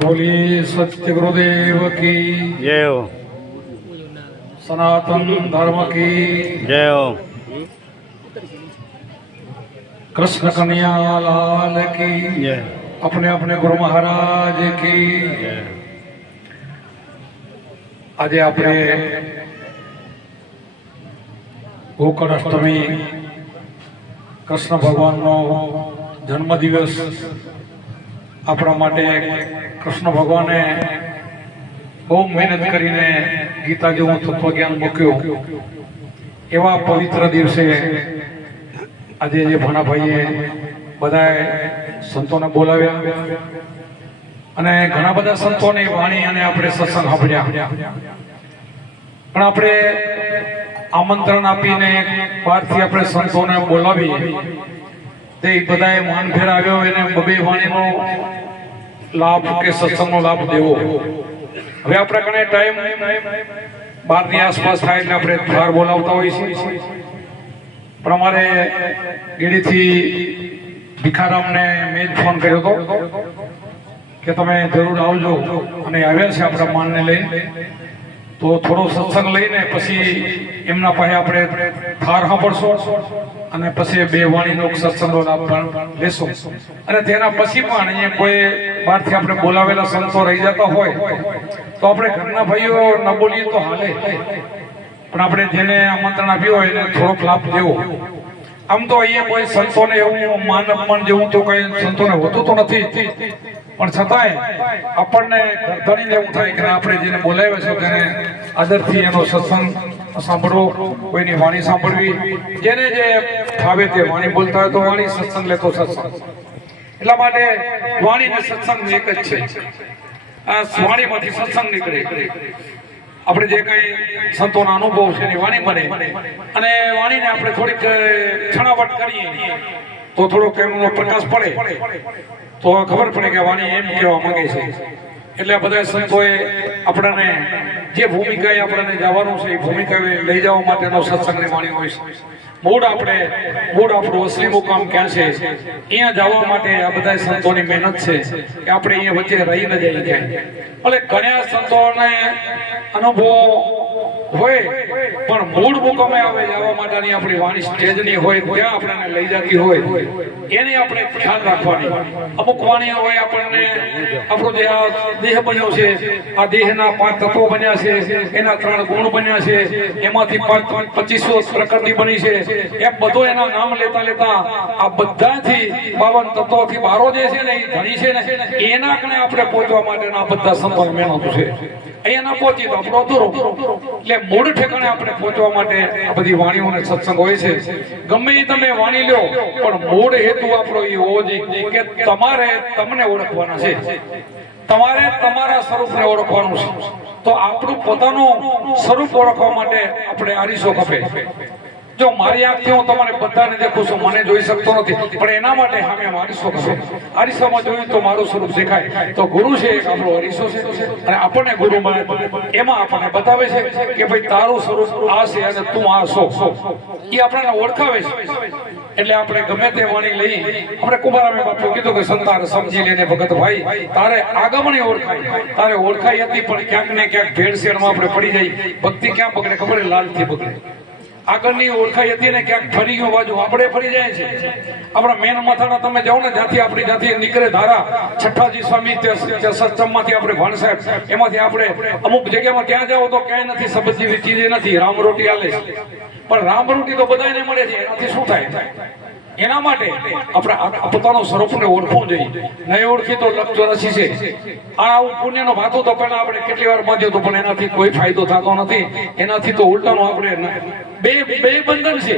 बोलिए सत्य गुरुदेव की जय हो। सनातन धर्म की जय हो। कृष्ण कन्हैया लाल की जय। अपने अपने गुरु महाराज की जय। आज આપણે ગોકળ અષ્ટમી કૃષ્ણ ભગવાનનો જન્મદિવસ આપણા માટે કૃષ્ણ ભગવાને બહુ મહેનત કરીને ગીતા જેવું તત્વજ્ઞાન મૂક્યું એવા પવિત્ર દિવસે આજે જે ભાણાભાઈએ બધાએ સંતોને બોલાવ્યા અને ઘણા બધા સંતોની વાણી અને આપણે સત્સંગ સાંભળ્યા, પણ આપણે આમંત્રણ આપીને બહારથી આપણે સંતોને બોલાવીએ તે બધાએ માનભેર આવ્યો એને બબે વાણીનો લાભ કે સત્સંગનો લાભ દેવો. હવે આપણે કને ટાઈમ 12ની આસપાસ થાય એટલે આપણે બહાર બોલાવતા હોઈએ છીએ, પણ અમારે ગીડીથી ભીખારામને મેં જ ફોન કર્યો હતો કે તમે જરૂર આવજો, અને આવ્યા છે આપણા માનને લઈને. તો થોડો સત્સંગ લઈને પછી એમના પાસે આપણે થાર સાંભળશો અને પછી બે વાણીનો સત્સંગનો લાભ પણ લેશો. અને તેના પછી પણ અહીંયા કોઈ બહારથી આપણે બોલાવેલા સંતો રહી જતા હોય તો આપણે ઘરના ભાઈઓ ન બોલીએ તો હાલે, પણ આપણે જેને આમંત્રણ આપ્યું હોય એને થોડોક લાભ દેવો. આમ તો અહીંયા કોઈ સંતોને એવું માન અપમાન જેવું તો કઈ સંતોને હોતું તો નથી, પણ છતાંય આપણને ગરદણીને એવું થાય કે આપણે જેને બોલાવ્યા છે તેને આદરથી એનો સત્સંગ સાંભળવો, કોઈની વાણી સાંભળવી, જેને જે ફાવે તે વાણી બોલતા હોય તો વાણી, સત્સંગ લેતો સત્સંગ. એટલા માટે વાણી ને સત્સંગ એક જ છે. આ વાણીમાંથી સત્સંગ નીકળે. આપણે જે કઈ સંતોના અનુભવ છે એની વાણી બને, અને વાણીને આપણે થોડીક છણાવટ કરીએ તો થોડોક એમનો પ્રકાશ પડે તો ખબર પડે કે વાણી એમ કહેવા માંગે છે. એટલે બધા સંતોએ આપણને જે ભૂમિકાએ આપણને જવાનું છે એ ભૂમિકાએ લઈ જવા માટેનો સત્સંગની વાણી હોય છે. મૂળ આપણું અસલી મુકામ ક્યાં છે અહીંયા જવા માટે આ બધા સંતોની મહેનત છે કે આપણે અહીંયા વચ્ચે રહી ન જઈએ ક્યાંય. ભલે ઘણા સંતોને અનુભવ હોય પણ મૂળ મુકામે આવે જવા માટેની આપણી વાણી સ્ટેજની હોય ત્યાં આપણને લઈ જતી હોય એની આપણે ખ્યાલ રાખવાની. અમુક વાણી હોય આપણને આપણો જે આ દેહ બન્યો છે, આ દેહના 5 તત્વો બન્યા છે, એના 3 ગુણ બન્યા છે, એમાંથી 2500 પ્રકૃતિ બની છે, એમ બધો એના નામ લેતા લેતા આ બધાથી 52 તત્વોથી બારો જે છે ને એ ધણી છે ને એના કણે આપણે પહોંચવા માટેના બધા સંપન્ન મહેનત છે. અહીંયા ના પહોંચી તો આપણો અધૂરો. એટલે મૂળ ઠેકાણે આપણે પહોંચવા માટે આ બધી વાણીઓને સત્સંગ હોય છે. ગમે એ તમે વાણી લ્યો પણ મૂળ હેતુ આપણો એ હોવો જોઈએ કે તમારે તમને ઓળખવાના છે, તમારે તમારા સ્વરૂપને ઓળખવાનું છે. તો આપણું પોતાનું સ્વરૂપ ઓળખવા માટે આપણે આરીસો ખપે. જો મારી આંખથી હું તમારે બધાને દેખું છું, મને જોઈ શકતો નથી, પણ એના માટે સામે આરીસો ખપે. આરીસામાં જોયું તો મારું સ્વરૂપ દેખાય. તો ગુરુ છે એક આપણો આરીસો છે, અને આપણને ગુરુ એમાં આપણને બતાવે છે કે ભાઈ તારું સ્વરૂપ આ છે અને તું આ છો, એ આપણને ઓળખાવે છે. એટલે આપણે ગમે તે વાણી લઈ, આપણે કુંભારામે બાપુ કીધું કે સંતાર સમજી લેને ભગત ભાઈ, તારે આગમણી ઓળખાય, તારે ઓળખાઈ હતી પણ ક્યાંક ને ક્યાંક ભેળસેળમાં આપણે પડી જાય. ભક્તિ ક્યાં બગડે ખબર? લાલથી બગડે. આગળની ઓળખાઈ હતી ને ક્યાંક ફરી ગયો બાજુ આપણે ફરી જાય છે. આપણા મેન માથાના તમે જાઓ ને જ્યાંથી આપણી જ્યાંથી નીકળે ધારા, છઠ્ઠાજી સ્વામી સત્સંગમાંથી આપણે ભાણ સાહેબ, એમાંથી આપણે અમુક જગ્યામાં ત્યાં જાઓ તો ક્યાંય નથી, સબત જેવી ચીજે નથી, રામ રોટી હાલે છે. પણ રામ રોટી તો બધાને મળે છે, એનાથી શું થાય? એના માટે આપણે પોતાનું સ્વરૂપને ઓળખવું જોઈએ. નહીં ઓળખી તો લક્ષ છે. આ પુણ્યનો ભાતો તો પહેલા આપણે કેટલી વાર બાંધ્યો હતો, પણ એનાથી કોઈ ફાયદો થતો નથી. એનાથી તો ઉલટાનું આપણે બે બંધન છે.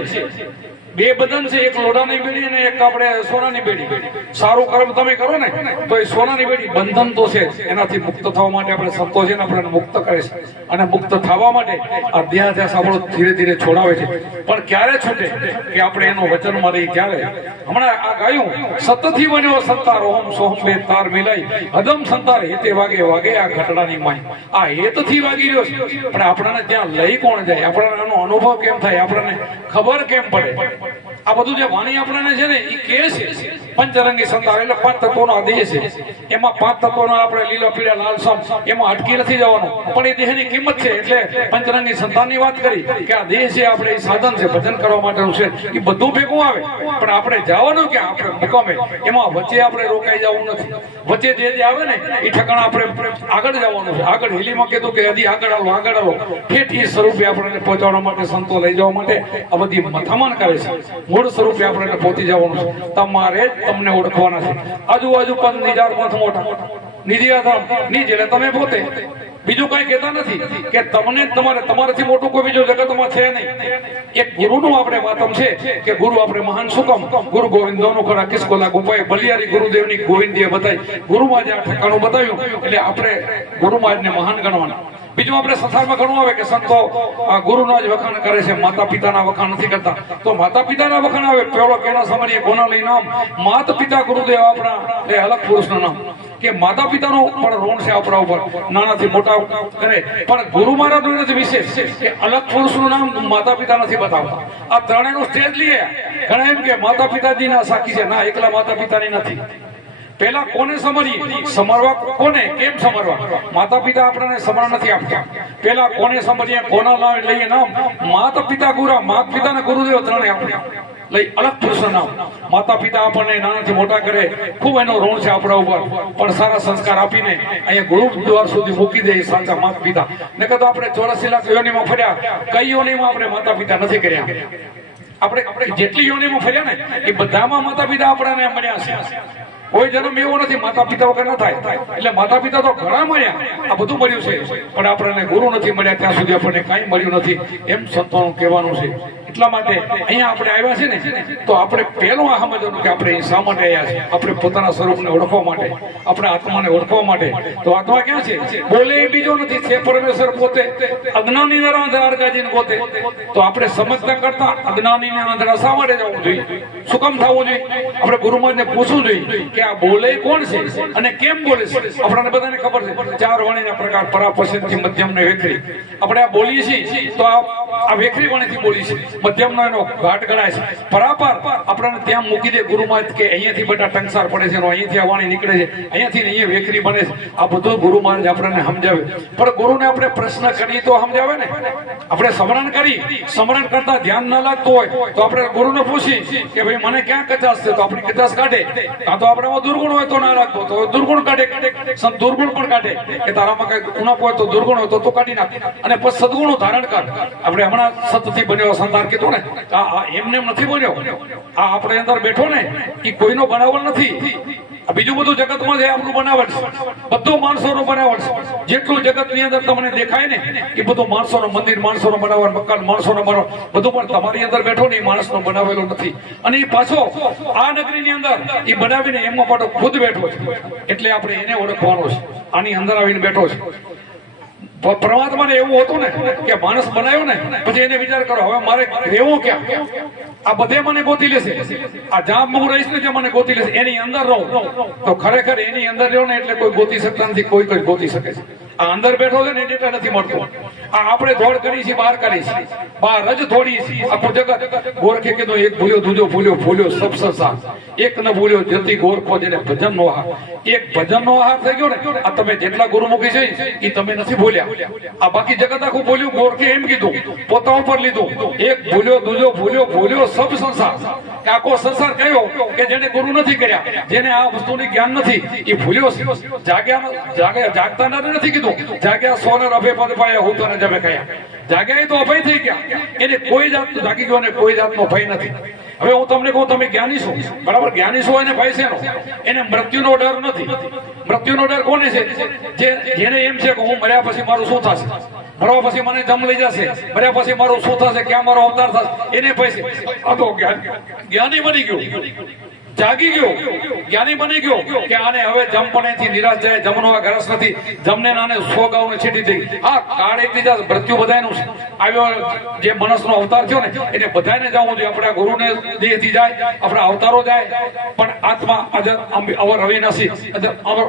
બે બંધન છે, એક લોઢાની બેડી અને એક આપણે સોનાની બેડી. સારું કર્મ તમે કરો ને તો એ સોનાની બેડી બંધન તો છે. એનાથી મુક્ત થવા માટે આપણે સંતો છે ને આપણને મુક્ત કરે છે, અને મુક્ત થવા માટે આ દેહાધ્યાસ આપણો ધીરે ધીરે છોડાવે છે. પણ ક્યારે છૂટે કે આપણે એનો વચનમાં રહી ક્યારે? હમણાં આ ગાયું સતથી બન્યો સંતાર ઓમ સોહમ બે તાર મિલાઈ હદમ સંતાર હેતે વાગે વાગે આ ઘટડાની માય. આ હેતથી વાગી રહ્યો છે, પણ આપણને ત્યાં લઈ કોણ જાય? આપણને એનો અનુભવ કેમ થાય? આપણને ખબર કેમ પડે? આ બધું જે વાણી આપણને છે ને એ કહે છે પંચરંગી સંતાન એટલે પાંચ તત્વોનો આ દેહ છે. એમાં પાંચ તત્વોનો આપણે લીલો પીળા લાલ સમ એમાં અટકી નથી જવાનું, પણ એ દેહની કિંમત છે. એટલે પંચરંગી સંતાનની વાત કરી કે આ દેહ છે આપણે એ સાધન છે ભજન કરવા માટેનું છે, એ બધું ભેગું આવે. પણ આપણે જવાનું ક્યાં? આપણે મુકામે. એમાં વચ્ચે આપણે રોકાઈ જવું નથી. વચ્ચે જે આવે ને એ ઠકાણા આપણે આગળ જવાનું છે. આગળ હિલીમાં કીધું કે હજી આગળ આવો ઠેઠ એ સ્વરૂપે આપણને પહોંચાડવા માટે સંતો લઈ જવા માટે આ બધી મથામણ કરે છે. મૂળ સ્વરૂપે આપણને પહોંચી જવાનું છે. તમારે જ તમને ઓળખવાના છે. આજુબાજુ પણ નિજાર મથ મોટા નિધિયાધામ નિજ એટલે તમે પોતે, બીજું કઈ કહેતા નથી કે તમને તમારાથી મોટું કોઈ બીજું જગતમાં છે નહીં. એક ગુરુનું આપણે માતમ છે કે ગુરુ આપણે મહાન સુકમ ગુરુ ગોવિંદોનું ખરા કિસકો લાગુ પાય બલિયારી ગુરુદેવની ગોવિંદીએ બતાવી ગુરુમાં જે આ ઠેકાણું બતાવ્યું એટલે આપણે ગુરુમાં ને મહાન ગણવાના. બીજું આપણે સંસારમાં ઘણું આવે કે સંતો ગુરુના જ વખાણ કરે છે, માતા પિતાના વખાણ નથી કરતા. તો માતા પિતાના વખાણ આવે પેલો કેના સમરીએ કોના લઈ નામ માતા પિતા ગુરુદેવ આપણા એ અલગ પુરુષનું નામ કે માતા પિતાનું પણ ઋણ છે આપણા ઉપર, નાનાથી મોટા કરે. પણ ગુરુ મહારાજનું નથી વિશેષ કે અલગ પુરુષનું નામ માતા પિતા નથી બતાવતા. આ ત્રણેયનું સ્ટેજ લઈએ. ઘણા એમ કે માતા પિતાજીના સાખી છે, ના, એકલા માતા પિતાની નથી. પેલા કોને સમરીએ? સમરવા કોને? કેમ સમરવા? માતા પિતા આપણને સમરણ નથી આપતા. પેલા કોને સમરીએ? કોના નામ લઈએ નામ માતા પિતા ગુરુ, માતા પિતા ગુરુદેવ ત્રણે આપણે લઈ અલગ પુરુષનું નામ. માતા પિતા આપણને નાનાથી મોટા કરે, ખૂબ એનો ઋણ છે આપણા ઉપર, પણ સારા સંસ્કાર આપીને અહીંયા ગુરુ દ્વાર સુધી મૂકી દે સાચા માતા પિતા. નકર તો આપણે 84 લાખ યોનિમાં ફર્યા, કઈ યોનિમાં આપણે માતા પિતા નથી કર્યા. આપણે જેટલી યોનિમાં ફર્યા ને એ બધામાં માતા પિતા આપણને મળ્યા છે. કોઈ જન્મ એવો નથી માતા પિતા વગર ન થાય. એટલે માતા પિતા તો ઘણા મળ્યા, આ બધું મળ્યું છે, પણ આપણને ગુરુ નથી મળ્યા ત્યાં સુધી આપણને કાંઈ મળ્યું નથી એમ સંતોનું કહેવાનું છે. એટલા માટે અહીંયા આપણે આવ્યા છે ને તો આપણે પહેલું આ સમજવાનું કે આપણે શા માટે આવ્યા છે? આપણે પોતાના સ્વરૂપને ઓળખવા માટે, આપણે આત્માને ઓળખવા માટે. તો આત્મા ક્યાં છે? બોલે એ બીજો નથી, છે પરમેશ્વર પોતે. અજ્ઞાની આંધળા અડગાજીને પોતે. તો આપણે સમજતા કરતા અજ્ઞાનીને આંધળા શા માટે જવું જોઈએ? શું કામ થવું જોઈએ? આપણે ગુરુમાજને પૂછવું જોઈએ કે આ બોલે કોણ છે અને કેમ બોલે છે? આપણને બધાને ખબર છે 4 વાણીના પ્રકાર, પરા, પશ્ચિમથી મધ્યમ ને વેખરી. આપણે આ બોલીએ છીએ તો આ વેખરી વાણીથી બોલી છે, મધ્યમનો એનો ઘાટ ગણાય છે. પરાપર આપણને ત્યાં મૂકી દે ગુરુમાં કે અહીંયાથી બધા ટંકસાર પડે છે, અહીંયાથી આ વાણી નીકળે છે, અહીંયાથી અહીંયા વેખરી બને છે. આ બધું ગુરુ મહારાજ આપણને સમજાવે. પણ ગુરુને આપણે પ્રશ્ન કરીએ તો સમજાવે ને. આપણે સ્મરણ કરી, સ્મરણ કરતા ધ્યાન ન લાગતું હોય તો આપણે ગુરુને પૂછી કે ભાઈ મને ક્યાં કચાશ છે, તો આપણી કચાશ કાઢે. કાં તો આપણામાં દુર્ગુણ હોય તો ના લાગતો તો દુર્ગુણ કાઢે, સંત દુર્ગુણ પણ કાઢે કે તારામાં કઈ ઉણપ હોય તો દુર્ગુણ હોય તો કાઢી નાખ, અને પછી સદગુણો ધારણ કર. આપણે હમણાં સતથી બન્યો સંતાન કીધું ને, એમને એમ નથી બન્યો. આ આપણે અંદર બેઠો ને એ કોઈનો બનાવટ નથી. બીજું બધું જગતમાં છે આપણું બનાવટ છે, બધું માણસોનું બનાવટ છે. જેટલું જગતની અંદર તમને દેખાય ને એ બધું માણસોનું મંદિર, માણસોનું બનાવટ, મકાન માણસોનું બનાવટ, બધું પણ તમારી અંદર બેઠો ને એ માણસનો બનાવેલો નથી. અને એ પાછો આ નગરીની અંદર એ બનાવીને એમાં પાછો ખુદ બેઠો છે. એટલે આપણે એને ઓળખવાનો છે. આની અંદર આવીને બેઠો છે. પરમાત્માને એવું હતું ને કે માણસ બનાવ્યો ને પછી એને વિચાર કરો હવે મારે રહેવું ક્યાં? આ બધે મને ગોતી લેશે, આ જ્યાં હું રહીશ ને ત્યાં મને ગોતી લેશે, એની અંદર રહું. તો ખરેખર એની અંદર રહ્યો ને એટલે કોઈ ગોતી શકતા નથી, કોઈ ગોતી શકે છે. આ અંદર બેઠો છે ને એટલે નથી મળતો. આ આપણે દોડ કરી છે, બહાર કરી છે, બહાર જ દોડી છે આખું જગત. ગોરખે કીધું એક ભૂલ્યો, દૂજો ભૂલ્યો, ભૂલ્યો સબ સંસાર. એક ન ભૂલ્યો જતી ગોરખો જેને ભજન નો આહાર. એક ભજન નો આહાર થઈ ગયો ને આ તમે જેટલા ગુરુમુખી છે એ તમે નથી ભૂલ્યા. આ બાકી જગત આખું બોલ્યું. ગોરખે એમ કીધું, પોતા ઉપર લીધું, એક ભૂલ્યો, દૂજો ભૂલ્યો, ભૂલ્યો સબ સંસાર. કે આખો સંસાર કયો કે જેને ગુરુ નથી કર્યા, જેને આ વસ્તુની જ્ઞાન નથી એ ભૂલ્યો છે. જાગતા નથી કીધું, જાગ્યા સોનર અભય પદ પાયા હું તો ને જમે કયા. જાગ્યા તો અભય થઈ ગયા, એને કોઈ જાતનો જાગી ગયો ને કોઈ જાતનો ભય નથી. હવે હું તમને કહું તમે જ્ઞાની છો, બરાબર? જ્ઞાની છો એને ભય છે નો, એને મૃત્યુનો ડર નથી. મૃત્યુનો ડર કોને છે? જેને એમ છે કે હું મર્યા પછી મારું શું થશે, મરવા પછી મને જમ લઈ જશે, મર્યા પછી મારું શું થશે, ક્યાં મારો અવતાર થશે, એને ભય છે. આ તો જ્ઞાની બની ગયો, જાગી ગયો, જ્ઞાની બની ગયો કે આને હવે જમપણેથી નિરાશ જાય, જમનો ઘરસ નથી, જમને નાને 100 ગાઉને છેટી થઈ. હા, કાળ એટલી જ મૃત્યુ બધાયનું છે. આવ્યો જે માણસનો અવતાર થયો ને એને બધાને જવું જોઈએ. આપણા ગુરુને દેહથી જાય, આપણા અવતારો જાય, પણ આત્મા અમર અવિનાશી,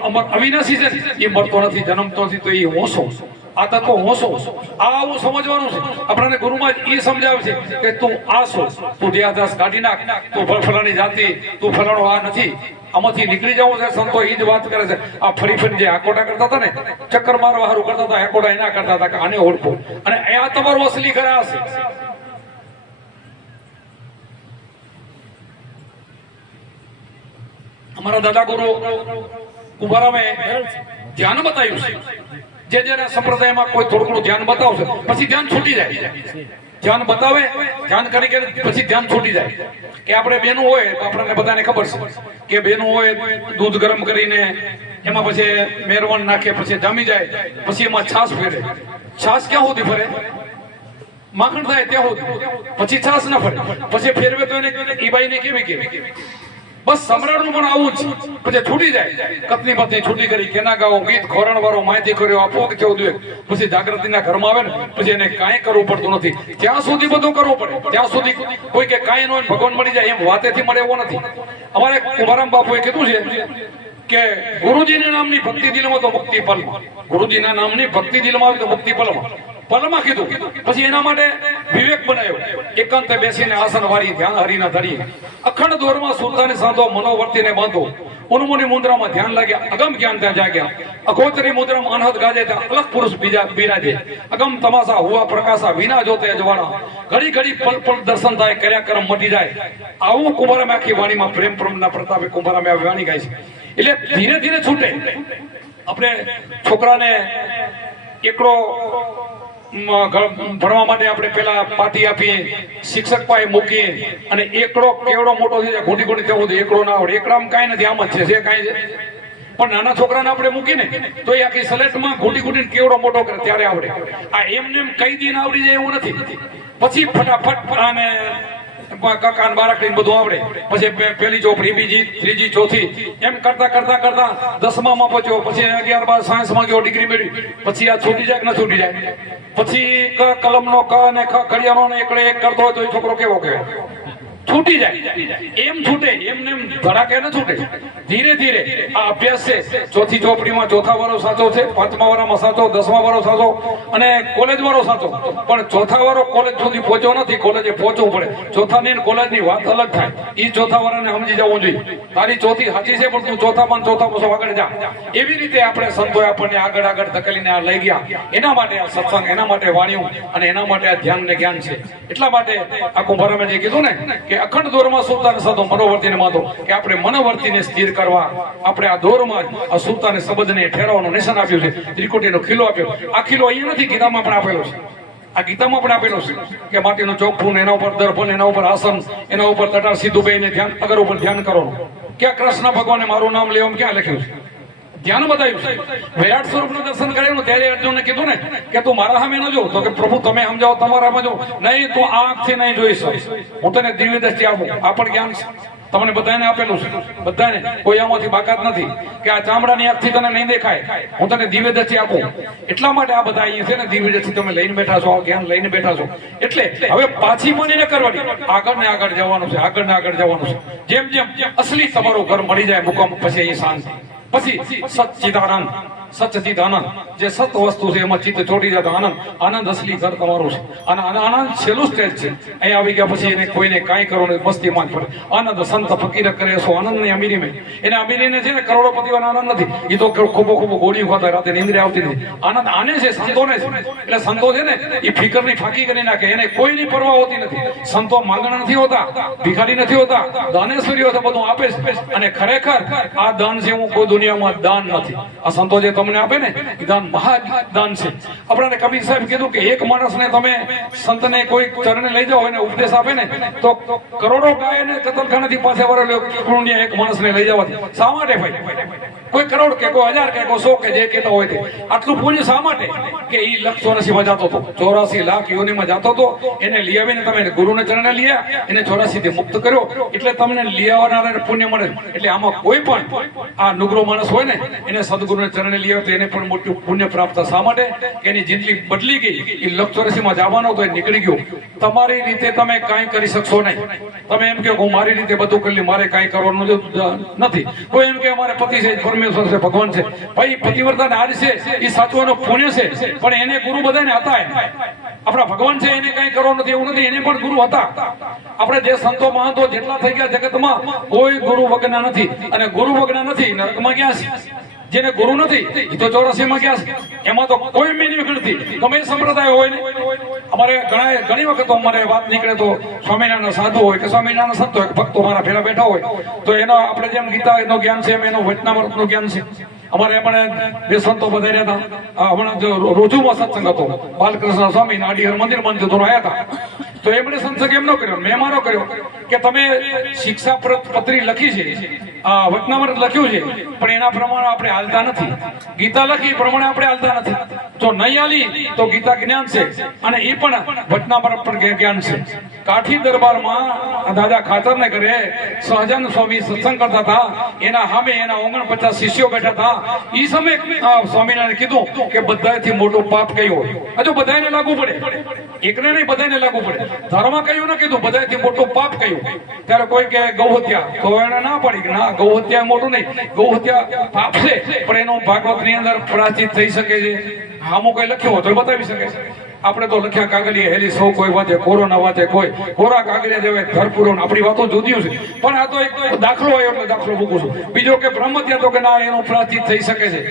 અમર અવિનાશી છે એ મરતો નથી, જન્મતો નથી. તો એ ઓછો આ તત્વો હોશો, આ આવું સમજવાનું છે. આપણને ગુરુમાં એ સમજાવે છે કે તું આ છો, તું દેહાદાસ કાઢી નાખ, તું ફલાણી જાતિ, તું ફલાણો આ નથી, આમાંથી નીકળી જવું છે. સંતો એ જ વાત કરે છે. આ ફરી ફરી જે આકોટા કરતા હતા ને, ચક્કર મારવા હારું કરતા હતા, આકોટા એના કરતા હતા કે આને ઓળખો, અને આ તમારું અસલી ઘરે હશે. અમારા દાદા ગુરુ કુંભારામે ધ્યાન બતાવ્યું છે. જેના સંપ્રદાયમાં કોઈ થોડું ઘણું ધ્યાન બતાવશે પછી ધ્યાન છૂટી જાય. ધ્યાન બતાવે, ધ્યાન કરી પછી ધ્યાન છૂટી જાય. કે આપણે બેનું હોય તો આપણને બધાને ખબર છે કે બેનું હોય દૂધ ગરમ કરીને એમાં પછી મેરવણ નાખે, પછી જામી જાય, પછી એમાં છાશ ફેરે. છાશ ક્યાં સુધી ફરે? માખણ થાય ત્યાં સુધી, પછી છાશ ના ફરે. પછી ફેરવે તો એને ઈ બાઈને કેવી બસ સમ્રાટનું પણ આવું જ. પછી છૂટી જાય, કતની પત્ની છૂટી કરી, કેના ગાવો ગીત, ખોરણ વાળો માહિતી કર્યો, આપો કે કેવું જોઈએ. પછી જાગૃતિના ઘરમાં આવે ને પછી એને કાંઈ કરવું પડતું નથી. ત્યાં સુધી બધું કરવું પડે, ત્યાં સુધી કોઈ કે કાંઈ ન હોય ભગવાન મળી જાય એમ વાતેથી મળે એવો નથી. અમારે કુંભારામ બાપુએ કીધું છે કે ગુરુજીના નામની ભક્તિ દિલમાં તો મુક્તિ પલમાં, ગુરુજીના નામની ભક્તિ દિલમાં આવી તો મુક્તિ પલમાં કીધું. પછી એના માટે વિવેક બનાવ્યો. એકાંતે બેસીને આસન વાળી ધ્યાન હરીના ધરી, અખંડ દોરમાં સુરતાને સાંધો, મનોવર્તીને બાંધો, ઉન્મુની મુદ્રામાં ધ્યાન લાગ્યા, અગમ જ્ઞાન ત્યાં જાગ્યા, અગોચરી મુદ્રામાં અનહદ ગાજે ત્યાં અલગ પુરુષ બીજા બિરાજે, અગમ તમાસા હુઆ પ્રકાશા વિના જોતે અજવાણા, ઘડી ઘડી પલ પલ દર્શન થાય, કર્યા કરમ મટી જાય. આવું કુંભારામે આખી વાણીમાં પ્રેમ પ્રમના પ્રતાપે કુંભારામે આ વાણી ગાય છે. એટલે ધીરે ધીરે છૂટે. આપણે છોકરાને એકડો ભણવા માટે આપણે પેલા પાટી આપીએ, શિક્ષક પાસે મૂકીએ, અને એકડો કેવડો મોટો થઈ જાય, ઘૂંટી ઘૂંટી થવું એકડો ના આવડે. એકડામાં કાંઈ નથી, આમ જ છે કાંઈ છે. પણ નાના છોકરાને આપણે મૂકીને તો એ આખી સલેટમાં ઘૂંટી ઘૂંટીને કેવડો મોટો કરે ત્યારે આવડે. આ એમને એમ કઈ દિન આવડી જાય એવું નથી. પછી ફટાફટ અને કાકાન બારાકડીને બધું આવડે. પછી પેલી ચોપડી, બીજી, ત્રીજી, ચોથી એમ કરતા કરતા કરતા 10મામાં પહોંચ્યો, પછી 11, 12 સાયન્સમાં ગયો, ડિગ્રી મેળવી. પછી આ છૂટી જાય કે ના છૂટી જાય? પછી કલમનો ક અને ખ ઘડિયાળનો ને એકડે એક કરતો હોય તો એ છોકરો કેવો કહેવાય? છૂટી જાય. એમ છૂટે, એમને એમ ધડાકે ન છૂટે. ધીરે ધીરે આ અભ્યાસ છે. ચોથી ચોપડીમાં ચોથા વાળો સાચો છે, 5મા વાળામાં સાચો, 10મા વાળો સાચો, અને કોલેજ વાળો સાચો. પણ ચોથા વાળો કોલેજ સુધી પહોંચ્યો નથી, કોલેજે પહોંચવું પડે. ચોથા ની કોલેજની વાત અલગ થાય. એ ચોથા વાળાને સમજી જવું જોઈએ, તારી ચોથી સાચી છે પણ તું ચોથામાં આગળ જા. એવી રીતે આપણે સંતોએ આપણને આગળ આગળ ધકેલીને આ લઈ ગયા. એના માટે આ સત્સંગ, એના માટે વાણીઓ, અને એના માટે આ ધ્યાન ને જ્ઞાન છે. એટલા માટે આ કુંભારામે જે કીધું ને કે અખંડ દોરમાં સુરતાને સાધો, મનોવર્તીને બાંધો, કે આપણે મનોવર્તીને સ્થિર કરવા, આપણે આ દોરમાં આ સુરતાને સંબંધને ઠેરવાનું નિશાન આપ્યું છે, ત્રિકોટીનો ખીલો આપ્યો. આ ખીલો અહીંયા નથી, ગીતામાં પણ આપેલો છે. આ ગીતામાં પણ આપેલો છે કે માટીનું ચોખ્ખું, એના ઉપર દર્પણ, એના ઉપર આસન, એના ઉપર તટાર સીધું બેહીને ધ્યાન, અગર ઉપર ધ્યાન કરવાનું. ક્યાં કૃષ્ણ ભગવાને મારું નામ લેવું ક્યાં લખ્યું છે? ધ્યાન બતાવ્યું છે. વિરાટ સ્વરૂપનું દર્શન કરેલું ત્યારે અર્જુનને કીધું ને કે તું મારા સામે ન જો, તો કે પ્રભુ તમે સમજાવો, તમારા સામે જો. નહીં, તું આંખથી નહીં જોઈ શકીશ, હું તને દિવ્ય દ્રષ્ટિ આપું. આ પણ જ્ઞાન છે, તમને બધાને આપેલું છે. બધાને, કોઈ આમાંથી બાકાત નથી કે આ ચામડાની આંખથી તને નહીં દેખાય, હું તને દિવ્ય દ્રષ્ટિ આપું. એટલા માટે આ બધા અહીંયા છે ને, દિવ્ય દ્રષ્ટિ તમે લઈને બેઠા છો, જ્ઞાન લઈને બેઠા છો. એટલે હવે પાછી માનીને કરવાની, આગળ ને આગળ જવાનું છે, આગળ ને આગળ જવાનું છે. જેમ જેમ અસલી તમારું ઘર મળી જાય મુકામ, પછી એ શાંતિ, પછી સચ્ચિદાનંદ, સચ્ચિદાનંદ જે સત વસ્તુ છે એમાં ચિત્ત ચોટી જાય તો આનંદ, આનંદ અસલી ઘર તમારું છે. અને આનંદ છેલ્લું સ્ટેજ છે. અહીં આવી ગયા પછી એને કોઈને કાંઈ કરો ને મસ્તી માં પડે. આનંદ સંત ફકીર કરે છો આનંદ ની અમીરી મેં. એને અમીરીને છે ને કરોડોપતિઓનો આનંદ નથી, એ તો ખૂબ ખૂબ ગોળી ખાતા, રાતે નીંદરે આવતી નથી. આનંદ આને છે, સંતોને છે. એટલે સંતો છે ને એ ફિકરની ફાંકી કરી નાખે, એને કોઈની પરવા હોતી નથી. સંતો માંગણા નથી હોતા, ભિખારી નથી હોતા, દાનેશ્વરી હોતા, બધું આપે છે. અને ખરેખર આ દાન જેવું કોઈ દુનિયામાં દાન નથી. આ સંતો જે તમને આપે ને એ દાન મહાદાન છે. આપણને કબીર સાહેબ કીધું કે એક માણસને તમે સંતને કોઈ ચરણે લઈ જાઓ અને ઉપદેશ આપે ને તો કરોડો ગાય ને કતલખાનાથી પાસે વળે એક માણસને લઈ જવાથી. શા માટે ભાઈ? કોઈ કરોડ કે કોઈ 1000 કે કોઈ 100 કે જે કહેતા હોય તે આટલું પુણ્ય શા માટે? કે એ 184 જતો હતો, 84 લાખ યોનિમાં જતો હતો. એને લઈ આવીને તમે ગુરુને ચરણે લઈ આવ્યા, એને 84 થી મુક્ત કર્યો, એટલે તમને લઈ આવનારા પુણ્ય મળે. એટલે આમાં કોઈ પણ આ નુગરો માણસ હોય ને એને સદગુરુને ચરણે લઈ આવે તો એને પણ મોટું પુણ્ય પ્રાપ્ત. શા માટે? એની જિંદગી બદલી ગઈ. એ 184 માં જવાનો તો એ નીકળી ગયો. તમારી રીતે તમે કાંઈ કરી શકશો નહીં. તમે એમ કે હું મારી રીતે બધું કરી લઉં, મારે કાંઈ કરવાનું નથી. કોઈ એમ કે અમારે પતિ છે પરમેશ્વર છે, ભગવાન છે. ભાઈ પતિવ્રતા નારી છે એ સાચવાનું પુણ્ય છે, પણ એને ગુરુ બધાને હતા. આપણા ભગવાન છે એને કઈ કરવો નથી એવું નથી, એને પણ ગુરુ હતા. આપણે જે સંતો મહંતો જેટલા થઈ ગયા જગતમાં કોઈ ગુરુ વગરના નથી, અને ગુરુ વગરના નથી નરકમાં ગયા છે. જેને ગુરુ નથી એ તો 84 ગયા છે. એમાં તો કોઈ મિનિંગ નથી, ગમે સંપ્રદાય હોય ને. અમારે ઘણી વખત અમારે વાત નીકળે તો સ્વામિનારાયણ સાધુ હોય કે સ્વામિનારાયણ સંતો હોય, ભક્તો મારા ભેરા બેઠા હોય તો એનો આપણે જેમ ગીતા નું જ્ઞાન છે એમ એનું વચનામૃતનું જ્ઞાન છે. અમારે બે સંતો બધા હતા. હમણાં જો રોજુમાં સત્સંગ હતો, બાલકૃષ્ણ સ્વામી નાડીહર મંદિર બંધ આવ્યા હતા. તો એમણે સંસર્ગ એમ ન કર્યો, મેં મારો કર્યો કે તમે શિક્ષા પત્રી લખી છે, વચનામૃત લખ્યું છે, પણ એના પ્રમાણે આપણે હાલતા નથી. ગીતા લખી એ પ્રમાણે આપણે હાલતા નથી. તો નહીં હાલી તો ગીતા જ્ઞાન છે અને એ પણ વચનામૃત પણ જ્ઞાન છે. કાઠી દરબારમાં દાદા ખાતરને ઘરે સહજાનંદ સ્વામી સત્સંગ કરતા હતા. એના સામે એના 49 શિષ્યો બેઠા હતા. એ સમયે સ્વામિનારાયણ કીધું કે બધાથી મોટું પાપ કયું હોય? હજુ બધાને લાગુ પડે, એકને નહીં બધાને લાગુ પડે. ધર્મ કયું ન કીધું, બધાથી મોટું પાપ કયું? ત્યારે કોઈ કે ગૌ હત્યા, તો એને ના પડી ના ગૌ હત્યા મોટું નહીં, ગૌ હત્યા પાપ છે, પણ એનો ભાગવત ની અંદર પ્રાચિત થઈ શકે છે. આમું કઈ લખ્યું હોય તો બતાવી શકે છે. આપણે તો લખ્યા કાગળિયા હેલી સૌ કોઈ વાંચે, કોરોના વાંચે કોઈ, કોરા કાગળિયા જેવાય ધરપૂરો આપણી વાતો જુદી છે. પણ આ તો એક દાખલો આવ્યો એટલે દાખલો મૂકું છું. બીજો કે બ્રહ્મ ત્યાં તો કે ના એનું પ્રાચિત થઈ શકે છે.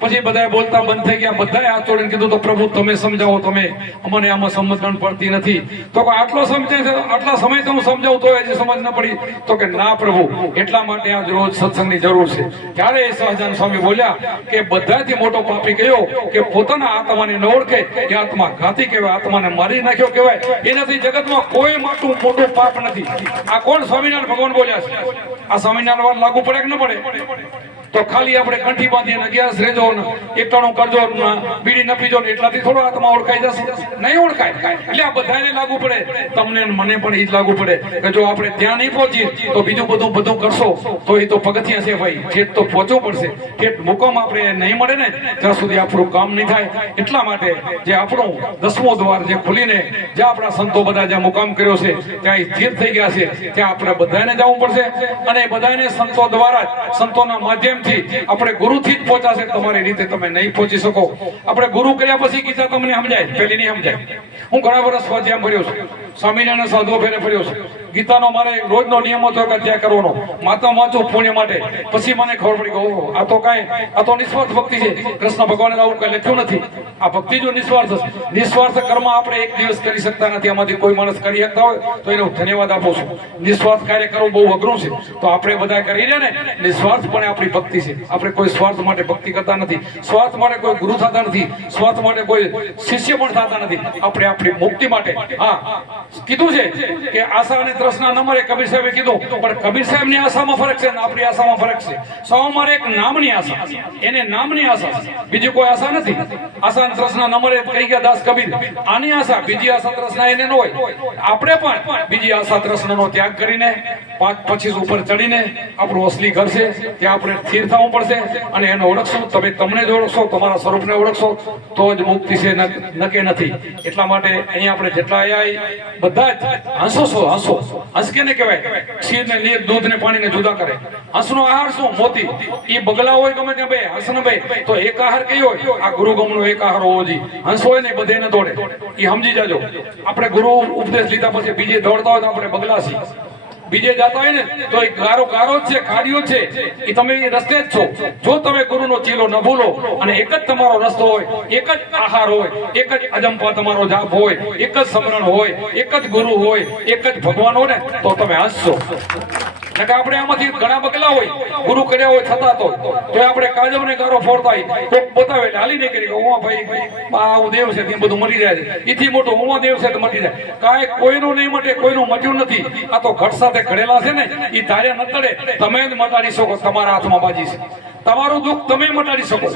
પછી બધા બોલતા બંધ થઈ ગયા. બધાએ હાથ જોડીને કીધું તો પ્રભુ તમે સમજાવો, તમે અમને આમાં સમજણ પડતી નથી. તો આટલો સમજાય છે, આટલા સમય તો હું સમજાવું તો હજી સમજ ન પડી. તો કે ના પ્રભુ, એટલા માટે આજ રોજ સત્સંગની જરૂર છે. ત્યારે સહજાનંદ સ્વામી બોલ્યા કે બધાથી મોટો પાપી કયો કે પોતાના આત્માને ન ઓળખે એ આત્મા ઘાતી કહેવાય, આત્માને મારી નાખ્યો કહેવાય. એનાથી જગતમાં કોઈ મોટું પાપ નથી. આ કોણ? સ્વામિનારાયણ ભગવાન બોલ્યા છે. આ સ્વામિનારાયણ વાત લાગુ પડે કે ન પડે? તો ખાલી આપણે કંઠી બાંધીને અગિયારસ રેજો, એકટાણું કરજો, બીડી ન પીજો એટલાથી થોડો આત્મા ઓળખાઈ જશે? નહીં ઓળખાય. એટલે આ બધાને લાગુ પડે, તમને મને પણ એ જ લાગુ પડે કે જો આપણે ત્યાં નહીં પહોંચીએ તો બીજું બધું કરશો તો એ તો પગથિયા છે ભાઈ, ઠેઠ તો પહોંચવું પડશે. ઠેઠ મુકામ આપણે નહીં મળે ને ત્યાં સુધી આપણું કામ નહીં થાય. એટલા માટે જે આપણું 10મું દ્વાર જે ખુલીને જ્યાં આપણા સંતો બધા જ્યાં મુકામ કર્યો છે ત્યાં સ્થિર થઈ ગયા છે, ત્યાં આપણે બધાને જવું પડશે. અને બધાને સંતો દ્વારા જ, સંતોના માધ્યમ આપણે ગુરુથી જ પહોંચાશે. તમારી રીતે તમે નહીં પહોંચી શકો. આપણે ગુરુ કર્યા પછી ગીતા તમને સમજાય, પેલી નહીં સમજાય. હું ઘણા વર્ષ સ્વાધ્યાય ફર્યો છું, સ્વામિનારાયણ સાધુઓ ફેરે ફર્યો છું. ગીતાનો મારે રોજનો નિયમ હતો કે અધ્યાય કરવાનો, માતા વાંચું પુણ્ય માટે. પછી મને ખબર પડી કે ઓહો, આ તો નિસ્વાર્થ ભક્તિ છે. કૃષ્ણ ભગવાને આવું કઈ લખ્યું નથી. આ ભક્તિ જો નિસ્વાર્થ છે, નિસ્વાર્થ કર્મ આપણે એક દિવસ કરી શકતા નથી. આમાંથી કોઈ માણસ કરી શકતા હોય તો એને હું ધન્યવાદ આપું છું. નિસ્વાર્થ કાર્ય કરવું બહુ અઘરું છે. તો આપણે બધા કરી રહ્યા ને, નિસ્વાર્થ પણ આપણી ભક્તિ છે. આપણે કોઈ સ્વાર્થ માટે ભક્તિ કરતા નથી, સ્વાર્થ માટે કોઈ ગુરુ થતા નથી, સ્વાર્થ માટે કોઈ શિષ્ય પણ થતા નથી. આપણે આપણી મુક્તિ માટે. હા, કીધું છે કે આશા અને તૃષ્ણા ન મરે, કબીર સાહેબે કીધું. પણ કબીર સાહેબની આશામાં ફરક છે અને આપણી આશામાં ફરક છે. સૌ મારે એક નામની આશા, એને નામની આશા, બીજી કોઈ આશા નથી. આશા અને તૃષ્ણા ન મરે કહી ગયા દાસ કબીર. આની આશા, બીજી આશા તૃષ્ણા એને ન હોય. આપણે પણ બીજી આશા તૃષ્ણાનો ત્યાગ કરીને 5-25 ઉપર ચડીને આપણું અસલી ઘર છે ત્યાં આપણે સ્થિર થવું પડશે. અને એને ઓળખશો, તમે તમને જ ઓળખશો, તમારા સ્વરૂપને ઓળખશો તો જ મુક્તિ છે, નકે નથી. એટલા માટે અહીંયા આપણે જેટલા આવ્યા બધા જ હંસો. હંસ કેને કહેવાય? ક્ષીરને, નીર, દૂધને, પાણીને જુદા કરે. હંસનો આહાર શું? મોતી. એ બગલા હોય ગમે ત્યાં બે હંસને બે તો એક આહાર કઈ હોય? આ ગુરુગમનો એક આહાર હોવો જોઈએ. હંસ હોય ને બધે ન દોડે, એ સમજી જાજો. આપણે ગુરુ ઉપદેશ લીધા પછી બીજે દોડતા હોય તો આપણે બગલા છીએ. બીજે જતા હોય ને તો એ ગારો જ છે, ખાડીઓ છે. એ તમે રસ્તે જ છો. જો તમે ગુરુનો ચીલો ન ભૂલો અને એક જ તમારો રસ્તો હોય, એક જ આહાર હોય, એક જ અજંપા તમારો જાપ હોય, એક જ સમરણ હોય, એક જ ગુરુ હોય, એક જ ભગવાન હોય ને તો તમે હસશો. આપણે આમાંથી ઘણા બગલા હોય, ગુરુ કર્યા હોય છતાં તો આપણે કાજમ ને ગારો ફોડતા હોય. કોક બતાવે એટલે હાલી નહીં કરી કે હું ભાઈ આ હું દેવ છે ત્યાં બધું મળી જાય છે. એથી મોટું હું દેવ છે તો મળી જાય. કાંઈ કોઈનું નહીં મટે, કોઈનું મટ્યું નથી. આ તો ઘટ સાથે ઘડેલા છે ને, એ ધારે ન તળે. તમે જ મટાડી શકો, તમારા હાથમાં બાજી છે. તમારું દુઃખ તમે મટાડી શકો.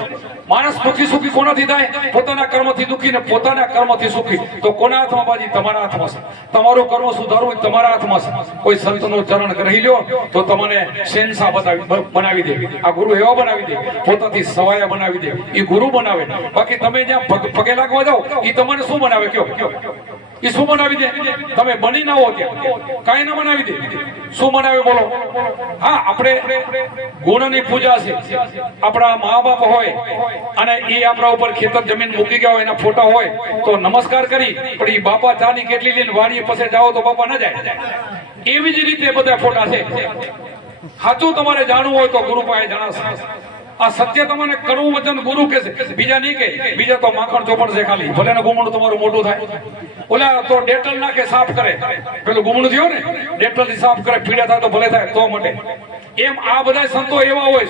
માણસ દુઃખી સુખી કોનાથી થાય? પોતાના કર્મથી દુઃખી ને પોતાના કર્મથી સુખી. તો કોના હાથમાં બાજી? તમારા હાથમાં છે. તમારું કર્મ સુધારવું તમારા હાથમાં છે. કોઈ સંતનું ચરણ ગ્રહી લ્યો તો તમને શહેનશાહ બનાવી દે. આ ગુરુ એવા બનાવી દે, પોતાથી સવાયા બનાવી દે. એ ગુરુ બનાવે. બાકી તમે જ્યાં પગે લાગવા જાઓ એ તમને શું બનાવે? કયો એ શું બનાવી દે? તમે બની ના હો ત્યાં કાંઈ ના બનાવી દે. શું બનાવે બોલો? હા, આપણે ગુણની પૂજા છે. આપણા મા બાપ હોય અને એ આપણા ઉપર ખેતર જમીન મૂકી ગયા હોય, એના ફોટા હોય તો નમસ્કાર કરી, પણ એ બાપા ચાની કેટલી લઈને વાડીએ પાસે જાઓ તો બાપા ના જાય. એવી જ રીતે બધા ફોટા છે. સાચું તમારે જાણવું હોય તો ગુરુ પાસે જણાશે. આ સત્ય તમને કરવું વચન ગુરુ કે છે, બીજા નહીં કે. બીજા તો માખણ ચોપડ છે ખાલી, ભલે ને ગુમણું તમારું મોટું થાય. ઓલા તો ડેટલ નાખે સાફ કરે, પેલું ગુમણું થયો ને ડેટલ થી સાફ કરે, પીડા થાય તો ભલે થાય તો માટે. એમ આ બધા સંતો એવા હોય,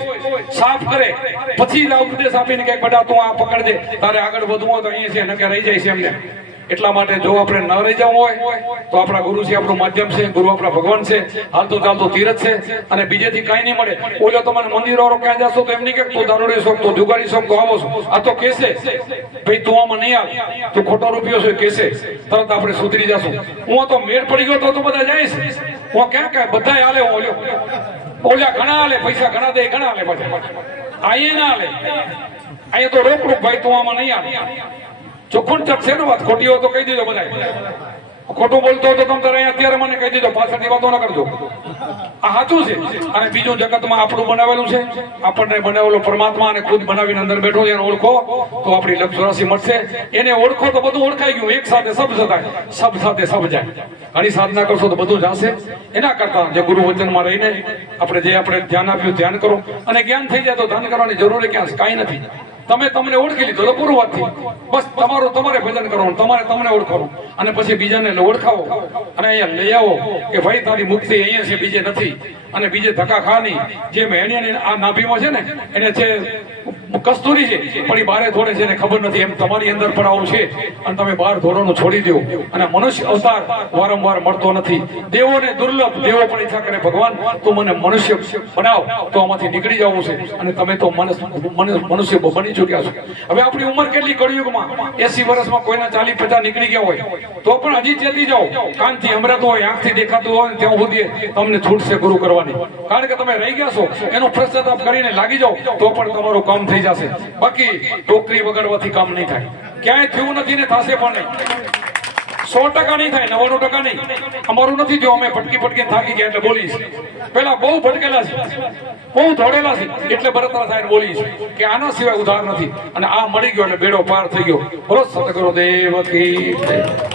સાફ કરે પછી જ ઉપદેશ આપીને કે બેટા તું આ પકડ દે, તારે આગળ વધવું હોય તો અહીંયા છે, નકે રહી જાય છે એમને. એટલા માટે જો આપણે ન રહી જવું હોય તો આપણા ગુરુ છે, આપણું માધ્યમ છે, ગુરુ આપણા ભગવાન છે, હાલતું ચાલતું તીરથ છે, અને બીજેથી કઈ નહીં મળે. ઓલો તમારે મંદિરો ક્યાં જશો તો એમ નહીં કે તું દારૂડી શોખ, તું જુગારી શોખ, તો આવો છો. આ તો કેસે ભાઈ તું આમાં નહીં આવ, તું ખોટો રૂપિયો છે કેસે, તરત આપણે સુધરી જશું. હું તો મેળ પડી ગયો તો બધા જાય છે. હું ક્યાં ક્યાં બધા હાલે, હું ઓલ્યો ઓલા ઘણા હાલે, પૈસા ઘણા દે, ઘણા હાલે, પાછા અહીંયા ના હાલે. અહીંયા તો રોકડું ભાઈ તું આમાં નહીં આવે. ચોખ્ખું ચકશે ને વાત, ખોટી હોય તો કહી દેજો બધા. ખોટું બોલતો હોય તો તમે તારે અત્યારે મને કહી દેજો, પાછળની વાતો ના કરજો. આ સાચું છે. અને બીજું જગતમાં આપણું બનાવેલું છે, આપણને બનાવેલો પરમાત્મા, અને ખુદ બનાવીને અંદર બેઠો એને ઓળખો તો આપણી લક્ષરાશિ મળશે. એને ઓળખો તો બધું ઓળખાઈ ગયું. એક સાથે સબ થાય, સબ સાથે સબ જાય. ઘણી સાધના કરશો તો બધું જશે. એના કરતા જે ગુરુ વચનમાં રહીને આપણે ધ્યાન આપ્યું, ધ્યાન કરો. અને જ્ઞાન થઈ જાય તો ધ્યાન કરવાની જરૂર ક્યાં કાંઈ નથી. તમે તમને ઓળખી લીધો તો પૂરું વાત થઈ. બસ તમારે ભજન કરવાનું, તમારે તમને ઓળખવાનું, અને પછી બીજાને ઓળખાવો અને અહીંયા લઈ આવો કે ભાઈ તારી મુક્તિ અહીંયા છે, બીજે નથી. અને બીજે ધક્કા ખાની. જે મેણિયાની આ નાભીમાં છે ને એને છે કસ્તુરી છે, પણ એ બારે ધોડે છે એને ખબર નથી. એમ તમારી અંદર પણ આવું છે, અને તમે બહાર ધોરણું છોડી દો. અને મનુષ્ય અવતાર વારંવાર મળતો નથી. દેવોને દુર્લભ, દેવો પણ ઈચ્છા કરે ભગવાન તું મને મનુષ્ય બનાવ, તો આમાંથી નીકળી જવું છે. અને તમે તો મનુષ્ય બની ચૂક્યા છો. હવે આપણી ઉંમર કેટલી કળિયુગમાં 80 વર્ષમાં કોઈના 40-50 નીકળી ગયા હોય તો પણ હજી ચેતી જાઓ. કાનથી સંભળાતું હોય, આંખથી દેખાતું હોય, ત્યાં સુધી તમને છૂટશે ગુરુ કરવાની. કારણ કે તમે રહી ગયા છો, એનો પશ્ચાતાપ કરીને લાગી જાઓ તો પણ તમારું કામ થઈ જશે. બાકી ટોકરી વગાડવાથી કામ નહીં થાય. ક્યાંય થયું નથી ને થશે પણ નહીં. 100% નહીં થાય, 99% નહીં. અમારું નથી થયું, અમે ભટકી થાકી ગયા એટલે બોલીશ. પેલા બહુ ભટકેલા છે, બહુ દોડેલા છે, એટલે બળતરા થાય બોલીશ કે આના સિવાય ઉધાર નથી. અને આ મળી ગયો એટલે બેડો પાર થઈ ગયો. બોલો સતગુરુ દેવ કી જય.